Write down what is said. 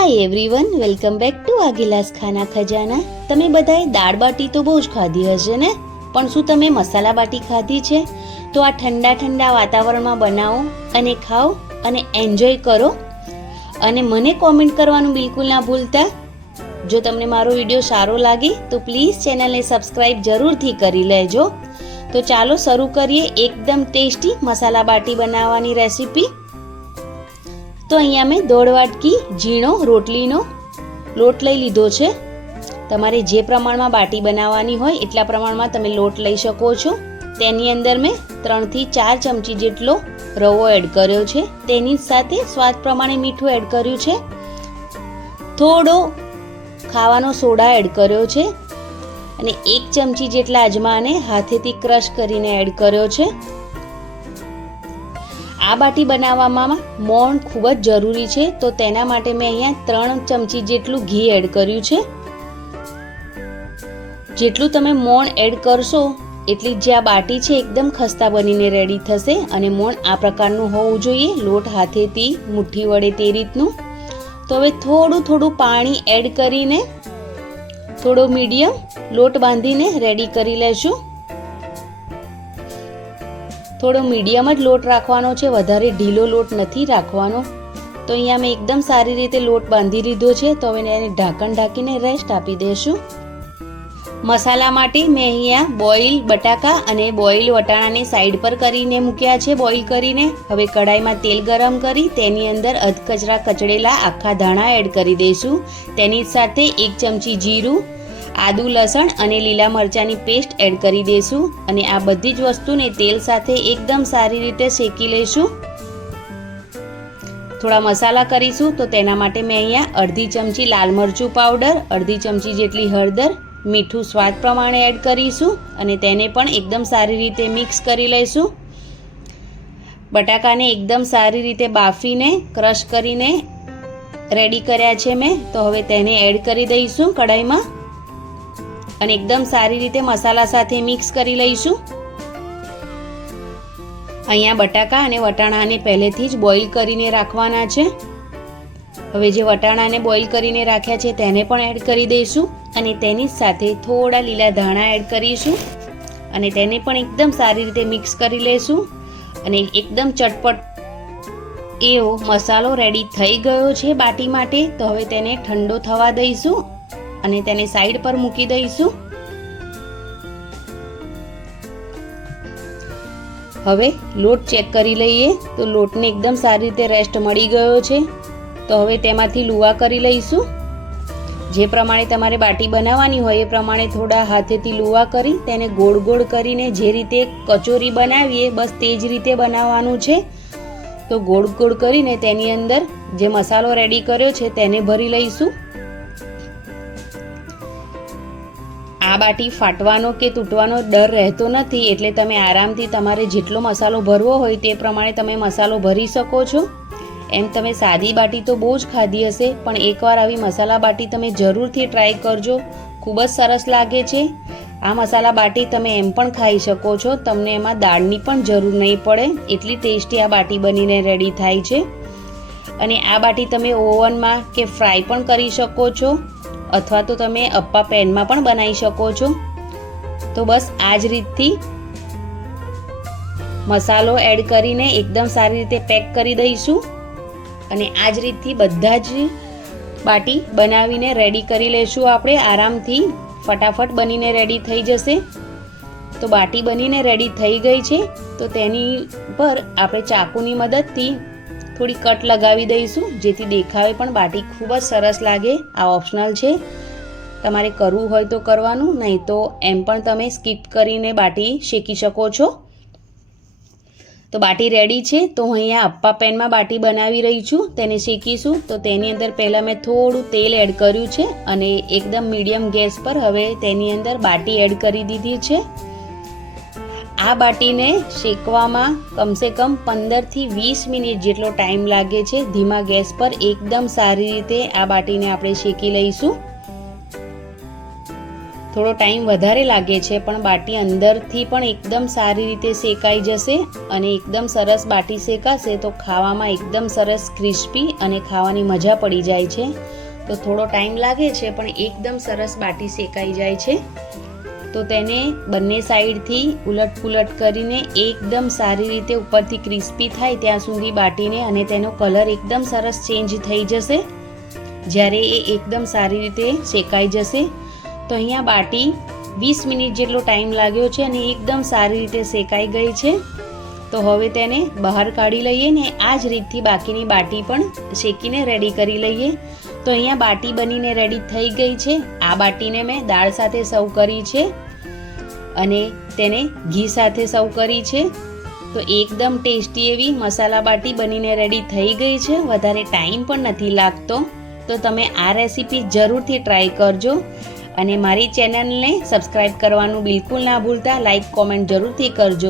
Hi everyone, welcome back to Vaghela's Khana Khazana. તમે બધાએ દાળ બાટી તો બહુ જ ખાધી હશે ને, પણ શું તમે મસાલા બાટી ખાધી છે? તો આ ઠંડા ઠંડા વાતાવરણમાં બનાવો અને ખાઓ અને એન્જોય કરો. અને મને કોમેન્ટ કરવાનું બિલકુલ ના ભૂલતા. જો તમને મારો વિડીયો સારો લાગે તો પ્લીઝ ચેનલને સબસ્ક્રાઈબ જરૂરથી કરી લેજો. તો ચાલો શરૂ કરીએ એકદમ ટેસ્ટી મસાલા બાટી બનાવવાની રેસીપી. તો અહીંયા મેં 1.5 વાટકી ઝીણો રોટલીનો લોટ લઈ લીધો છે. તમારે જે પ્રમાણમાં બાટી બનાવવાની હોય એટલા પ્રમાણમાં તમે લોટ લઈ શકો છો. તેની અંદર મેં 3 થી 4 ચમચી જેટલો રવો એડ કર્યો છે. તેની સાથે સ્વાદ પ્રમાણે મીઠું એડ કર્યું છે. થોડો ખાવાનો સોડા એડ કર્યો છે અને 1 ચમચી જેટલા અજમાને હાથેથી ક્રશ કરીને એડ કર્યો છે. આ બાટી બનાવવામાં મોણ ખૂબ જ જરૂરી છે, તો તેના માટે મેં અહીંયા 3 ચમચી જેટલું ઘી એડ કર્યું છે. જેટલું તમે મોણ એડ કરશો એટલી જ આ બાટી છે એકદમ ખસ્તા બનીને રેડી થશે. અને મોણ આ પ્રકારનું હોવું જોઈએ, લોટ હાથેથી મુઠ્ઠી વડે તે રીતનું. તો હવે થોડું પાણી એડ કરીને થોડો મીડિયમ લોટ બાંધીને રેડી કરી લેશું. થોડો મીડિયમ જ લોટ રાખવાનો છે, વધારે ઢીલો લોટ નથી રાખવાનો. તો અહીંયા મેં એકદમ સારી રીતે લોટ બાંધી લીધો છે. તો હવે એને ઢાંકણ ઢાંકીને રેસ્ટ આપી દઈશું. મસાલા માટે મેં અહીંયા બોઇલ બટાકા અને બોઇલ વટાણાને સાઈડ પર કરીને મૂક્યા છે બોઇલ કરીને. હવે કઢાઈમાં તેલ ગરમ કરી તેની અંદર અધકચરા કચડેલા આખા ધાણા એડ કરી દઈશું. તેની સાથે 1 ચમચી જીરું, આદુ લસણ અને લીલા મરચાંની પેસ્ટ એડ કરી દઈશું. અને આ બધી જ વસ્તુને તેલ સાથે એકદમ સારી રીતે શેકી લઈશું. થોડા મસાલા કરીશું, તો તેના માટે મેં અહીંયા અડધી ચમચી લાલ મરચું પાવડર, અડધી ચમચી જેટલી હળદર, મીઠું સ્વાદ પ્રમાણે એડ કરીશું અને તેને પણ એકદમ સારી રીતે મિક્સ કરી લઈશું. બટાકાને એકદમ સારી રીતે બાફીને ક્રશ કરીને રેડી કર્યા છે મેં. તો હવે તેને એડ કરી દઈશું કઢાઈમાં અને એકદમ સારી રીતે મસાલા સાથે મિક્સ કરી લઈશું. અહીંયા બટાકા અને વટાણાને પહેલેથી જ બોઇલ કરીને રાખવાના છે. હવે જે વટાણાને બોઇલ કરીને રાખ્યા છે તેને પણ એડ કરી દઈશું અને તેની સાથે થોડા લીલા ધાણા એડ કરીશું અને તેને પણ એકદમ સારી રીતે મિક્સ કરી લઈશું. અને એકદમ ચટપટ એવો મસાલો રેડી થઈ ગયો છે બાટી માટે. તો હવે તેને ઠંડો થવા દઈશું અને તેને સાઈડ પર મૂકી દઈશું. હવે લોટ ચેક કરી લઈએ. તો લોટને એકદમ સારી રીતે રેસ્ટ મળી ગયો છે. તો હવે તેમાંથી લુવા કરી લઈશું. જે પ્રમાણે તમારે બાટી બનાવવાની હોય એ પ્રમાણે થોડા હાથેથી લુવા કરી તેને ગોળ ગોળ કરીને જે રીતે કચોરી બનાવીએ બસ તે જ રીતે બનાવવાનું છે. તો ગોળ ગોળ કરીને તેની અંદર જે મસાલો રેડી કર્યો છે તેને ભરી લઈશું. આ બાટી ફાટવાનો કે તૂટવાનો ડર રહેતો નથી, એટલે તમે આરામથી તમારે જેટલો મસાલો ભરવો હોય તે પ્રમાણે તમે મસાલો ભરી શકો છો. એમ તમે સાદી બાટી તો બહુ જ ખાધી હશે, પણ એકવાર આવી મસાલા બાટી તમે જરૂરથી ટ્રાય કરજો. ખૂબ જ સરસ લાગે છે. આ મસાલા બાટી તમે એમ પણ ખાઈ શકો છો, તમને એમાં દાળની પણ જરૂર નહીં પડે, એટલી ટેસ્ટી આ બાટી બનીને રેડી થાય છે. અને આ બાટી તમે ઓવનમાં કે ફ્રાય પણ કરી શકો છો અથવા તો તમે અપ્પા પેનમાં પણ બનાવી શકો છો. તો બસ આ જ રીતથી મસાલો એડ કરીને એકદમ સારી રીતે પેક કરી દઈશું અને આ જ રીતથી બધા જ બાટી બનાવીને રેડી કરી લઈશું. આપણે આરામથી ફટાફટ બનીને રેડી થઈ જશે. તો બાટી બનીને રેડી થઈ ગઈ છે. તો તેની પર આપણે ચાકુની મદદથી થોડી કટ લગાવી દઈશું, જેથી દેખાવે પણ બાટી ખૂબ જ સરસ લાગે. આ ઓપ્શનલ છે, તમારે કરવું હોય તો કરવાનું, નહીં તો એમ પણ તમે સ્કીપ કરીને બાટી શેકી શકો છો. તો બાટી રેડી છે. તો હું અહીંયા અપ્પા પેનમાં બાટી બનાવી રહી છું, તેને શેકીશું. તો તેની અંદર પહેલાં મેં થોડું તેલ એડ કર્યું છે અને એકદમ મીડિયમ ગેસ પર હવે તેની અંદર બાટી એડ કરી દીધી છે. આ બાટીને શેકવામાં કમસે કમ 15 થી 20 મિનિટ જેટલો ટાઈમ લાગે છે. ધીમા ગેસ પર એકદમ સારી રીતે આ બાટીને આપણે શેકી લઈશું. થોડો ટાઈમ વધારે લાગે છે, પણ બાટી અંદરથી પણ એકદમ સારી રીતે શેકાઈ જશે અને એકદમ સરસ બાટી શેકાશે તો ખાવામાં એકદમ સરસ ક્રિસ્પી અને ખાવાની મજા પડી જાય છે. તો થોડો ટાઈમ લાગે છે પણ એકદમ સરસ બાટી શેકાઈ જાય છે. તો તેને બંને સાઈડથી ઉલટ કરીને એકદમ સારી રીતે ઉપરથી ક્રિસ્પી થાય ત્યાં સુધી બાટીને અને તેનો કલર એકદમ સરસ ચેન્જ થઈ જશે. જ્યારે એ એકદમ સારી રીતે શેકાઈ જશે તો અહીંયા બાટી 20 મિનિટ જેટલો ટાઈમ લાગ્યો છે અને એકદમ સારી રીતે શેકાઈ ગઈ છે. તો હવે તેને બહાર કાઢી લઈએ ને આ જ રીતથી બાકીની બાટી પણ શેકીને રેડી કરી લઈએ. તો અહીંયા બાટી બનીને રેડી થઈ ગઈ છે. આ બાટીને મેં દાળ સાથે સર્વ કરી છે અને તેને ઘી સાથે સર્વ કરી છે. તો એકદમ ટેસ્ટી એવી મસાલા બાટી બનીને રેડી થઈ ગઈ છે. વધારે ટાઈમ પણ નથી લાગતો. તો તમે આ રેસીપી જરૂરથી ટ્રાય કરજો અને મારી ચેનલને સબસ્ક્રાઈબ કરવાનું બિલકુલ ના ભૂલતા. લાઈક કોમેન્ટ જરૂરથી કરજો.